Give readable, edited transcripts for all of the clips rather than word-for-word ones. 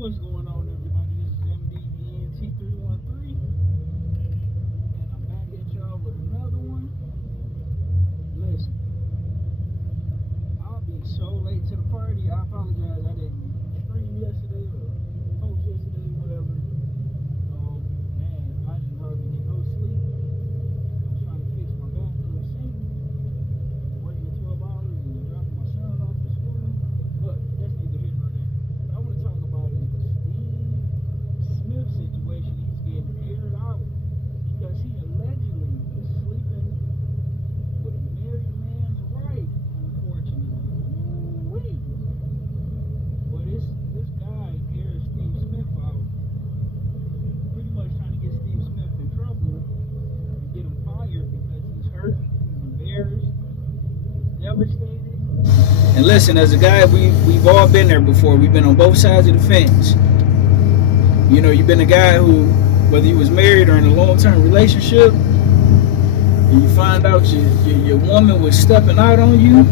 What's going on, everybody? This is MDENT313, and I'm back at y'all with another one. Listen, I'll be so late to the party. I apologize. I didn't stream yesterday or post yesterday, whatever. Man, I didn't hardly get no sleep. I was trying to fix my bathroom sink. Working 12 hours and dropping my son off to school. But that's neither here nor there. What I want to talk about is the Steve Smith situation. He's getting aired out because he allegedly is sleeping with a married man's wife, unfortunately. Woo-wee. Well, this guy airs Steve Smith out, pretty much trying to get Steve Smith in trouble and get him fired because he's hurt, he's embarrassed, he's devastated. And listen, as a guy, we've all been there before. We've been on both sides of the fence. You know, you've been a guy who, whether you was married or in a long-term relationship, and you find out your woman was stepping out on you,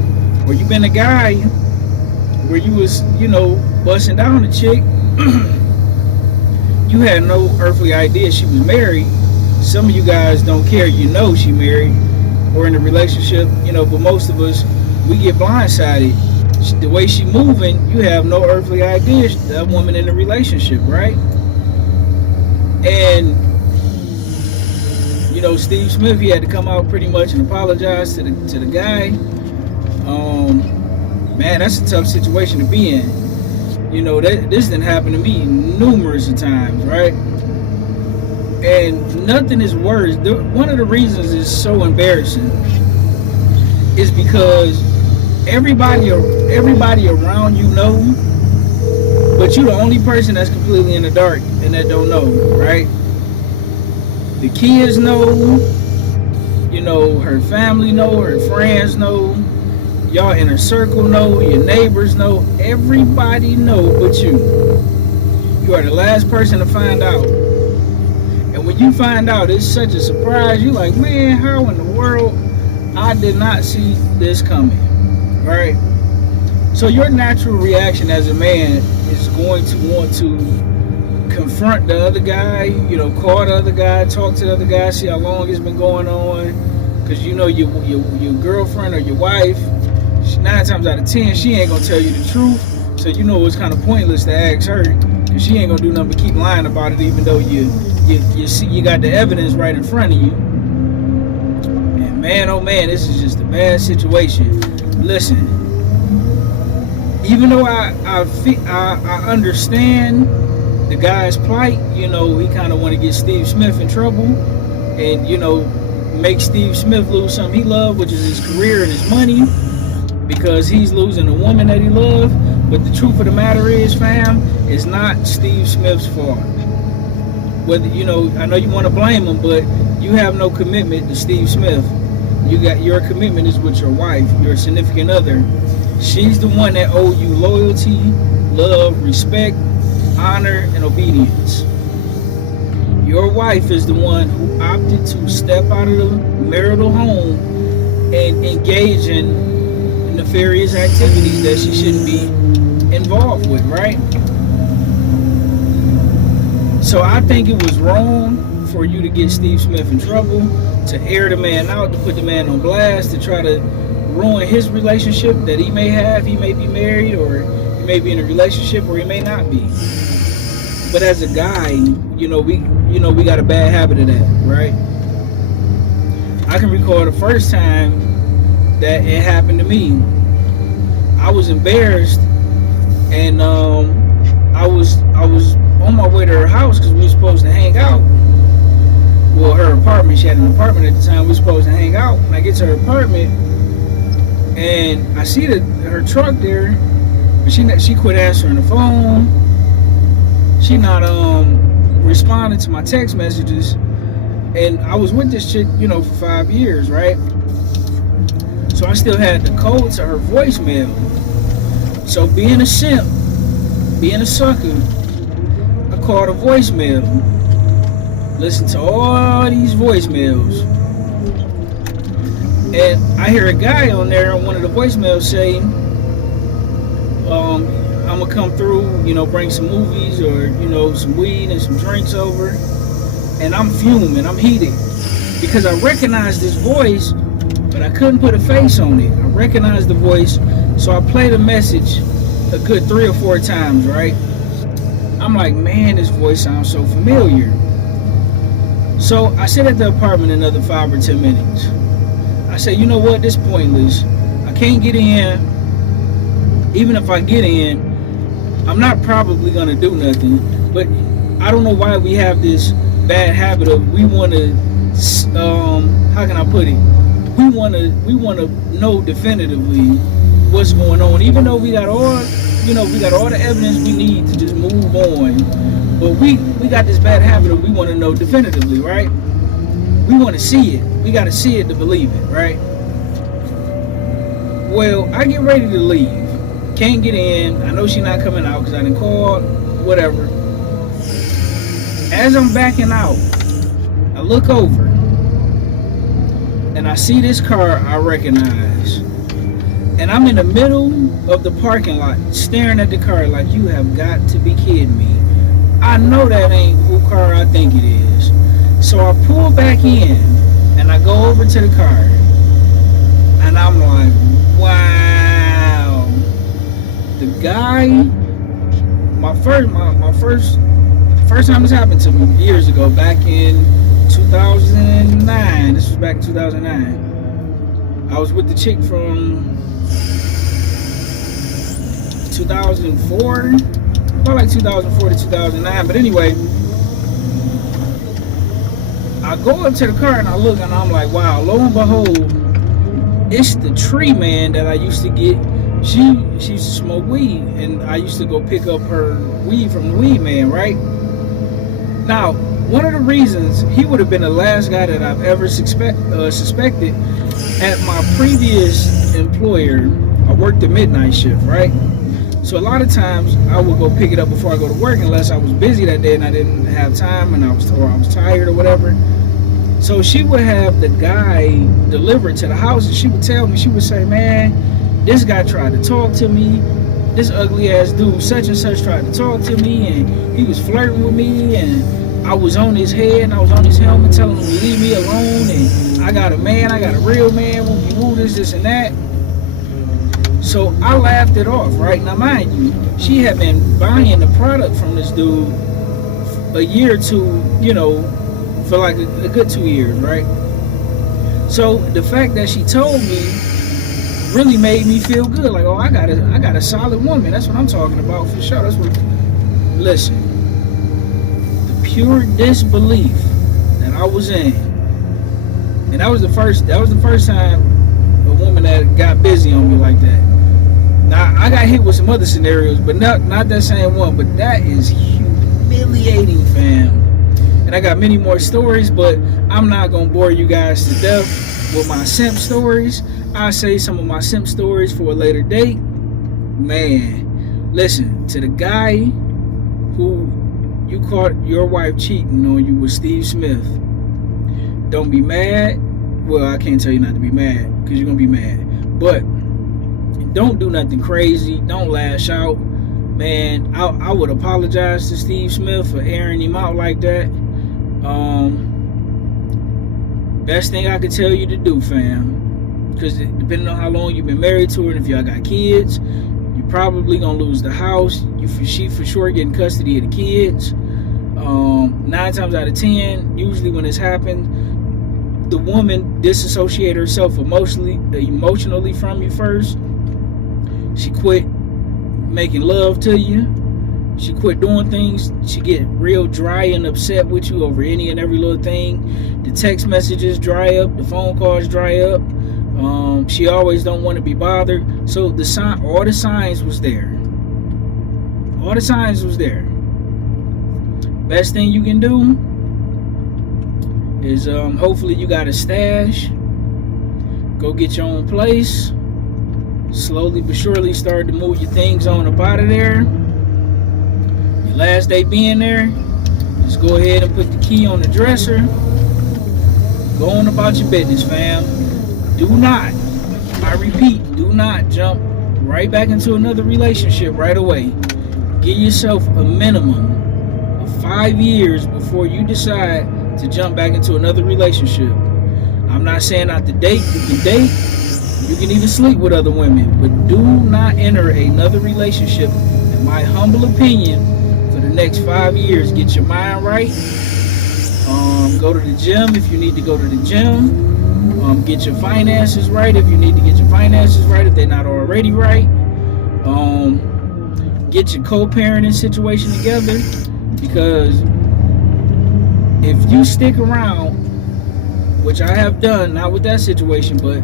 or you've been a guy where you was, busting down a chick, you had no earthly idea she was married. Some of you guys don't care, she married or in a relationship, but most of us, we get blindsided. The way she moving, you have no earthly idea that woman in a relationship, right? And Steve Smith, he had to come out pretty much and apologize to the guy. Man, that's a tough situation to be in. This didn't happen to me numerous of times, right? And nothing is worse. One of the reasons it's so embarrassing is because everybody around you know, but you're the only person that's completely in the dark and that don't know, right? The kids know, her family know, her friends know, y'all in her circle know, your neighbors know, everybody know but you. You are the last person to find out. And when you find out, it's such a surprise. You're like, man, how in the world? I did not see this coming, right? So your natural reaction as a man is going to want to confront the other guy, call the other guy, talk to the other guy, see how long it's been going on, because your girlfriend or your wife, 9 times out of 10, she ain't gonna tell you the truth, so it's kind of pointless to ask her, because she ain't gonna do nothing but keep lying about it, even though you see you got the evidence right in front of you. And man, oh man, this is just a bad situation. Listen, even though I understand the guy's plight, he kind of want to get Steve Smith in trouble and, make Steve Smith lose something he loved, which is his career and his money, because he's losing a woman that he loved. But the truth of the matter is, fam, it's not Steve Smith's fault. Whether, I know you want to blame him, but you have no commitment to Steve Smith. Your commitment is with your wife, your significant other. She's the one that owes you loyalty, love, respect, honor, and obedience. Your wife is the one who opted to step out of the marital home and engage in nefarious activities that she shouldn't be involved with, right? So I think it was wrong for you to get Steve Smith in trouble, to air the man out, to put the man on blast, to try to ruin his relationship that he may have. He may be married, or he may be in a relationship, or he may not be. But as a guy, we got a bad habit of that, right? I can recall the first time that it happened to me. I was embarrassed, and I was on my way to her house because we were supposed to hang out. Well, her apartment. She had an apartment at the time. We were supposed to hang out. And I get to her apartment, and I see her truck there, but she quit answering the phone. She not responding to my text messages, and I was with this chick, for 5 years, right? So I still had the code to her voicemail. So being a simp, being a sucker, I called her voicemail. Listen to all these voicemails, and I hear a guy on there on one of the voicemails say, I'm gonna come through, bring some movies or some weed and some drinks over, and I'm fuming, I'm heated because I recognized this voice, but I couldn't put a face on it. I recognized the voice, so I played a message a good 3 or 4 times, right? I'm like, man, this voice sounds so familiar. So I sit at the apartment another 5 or 10 minutes. I say, you know what, this is pointless. I can't get in. Even if I get in, I'm not probably gonna do nothing. But I don't know why we have this bad habit of we want to, how can I put it? We want to know definitively what's going on, even though we got all the evidence we need to just move on. But we got this bad habit of we want to know definitively, right? We want to see it. We got to see it to believe it, right? Well, I get ready to leave. Can't get in. I know she's not coming out because I didn't call, whatever. As I'm backing out, I look over and I see this car I recognize. And I'm in the middle of the parking lot staring at the car like, you have got to be kidding me. I know that ain't who car I think it is. So I pull back in and I go over to the car and I'm like, wow. The guy, my first time this happened to me years ago, back in 2009. This was back in 2009. I was with the chick from 2004, about like 2004 to 2009. But anyway, I go up to the car and I look and I'm like, wow, lo and behold, it's the tree man that I used to get. She used to smoke weed, and I used to go pick up her weed from the weed man, right? Now, one of the reasons he would have been the last guy that I've ever suspected at my previous employer, I worked the midnight shift, right? So a lot of times I would go pick it up before I go to work unless I was busy that day and I didn't have time and I was tired or whatever. So she would have the guy deliver it to the house and she would tell me, she would say, man, this guy tried to talk to me. This ugly ass dude such and such tried to talk to me and he was flirting with me and I was on his head and I was on his helmet telling him to leave me alone and I got a man, I got a real man, woo this and that. So I laughed it off, right? Now mind you, she had been buying the product from this dude a year or two, for like a good 2 years, right? So the fact that she told me really made me feel good. Like, oh, I got a solid woman. That's what I'm talking about for sure. That's what. Listen, the pure disbelief that I was in, and that was the first time a woman that got busy on me like that. Now I got hit with some other scenarios, but not that same one. But that is humiliating, fam. And I got many more stories, but I'm not gonna bore you guys to death with my simp stories. I'll say some of my simp stories for a later date. Man, listen, to the guy who you caught your wife cheating on you with Steve Smith, don't be mad. Well, I can't tell you not to be mad because you're gonna be mad, but don't do nothing crazy. Don't lash out, man. I would apologize to Steve Smith for airing him out like that. Best thing I could tell you to do, fam, because depending on how long you've been married to her and if y'all got kids, you're probably gonna lose the house. She for sure getting custody of the kids. 9 times out of 10, usually when it's happened, the woman disassociate herself emotionally from you first. She quit making love to you. She quit doing things. She get real dry and upset with you over any and every little thing. The text messages dry up. The phone calls dry up. She always don't want to be bothered. So all the signs was there. All the signs was there. Best thing you can do is hopefully you got a stash. Go get your own place. Slowly but surely start to move your things on up out of there. Your last day being there, just go ahead and put the key on the dresser. Go on about your business, fam. Do not, I repeat, do not jump right back into another relationship right away. Give yourself a minimum of 5 years before you decide to jump back into another relationship. I'm not saying not to date. You can date. You can even sleep with other women. But do not enter another relationship, in my humble opinion, for the next 5 years. Get your mind right. Go to the gym if you need to go to the gym. Get your finances right if you need to get your finances right if they're not already right. Get your co-parenting situation together, because if you stick around, which I have done, not with that situation, but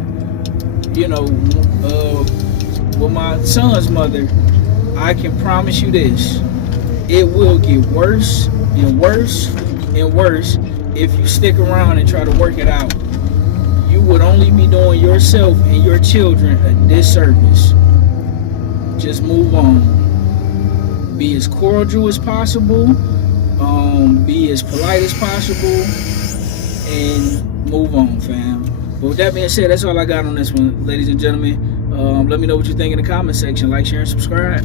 with my son's mother, I can promise you this: it will get worse and worse and worse if you stick around and try to work it out. You would only be doing yourself and your children a disservice. Just move on. Be as cordial as possible. Be as polite as possible, and move on, fam. But with that being said, that's all I got on this one, ladies and gentlemen. Let me know what you think in the comment section. Like, share, and subscribe.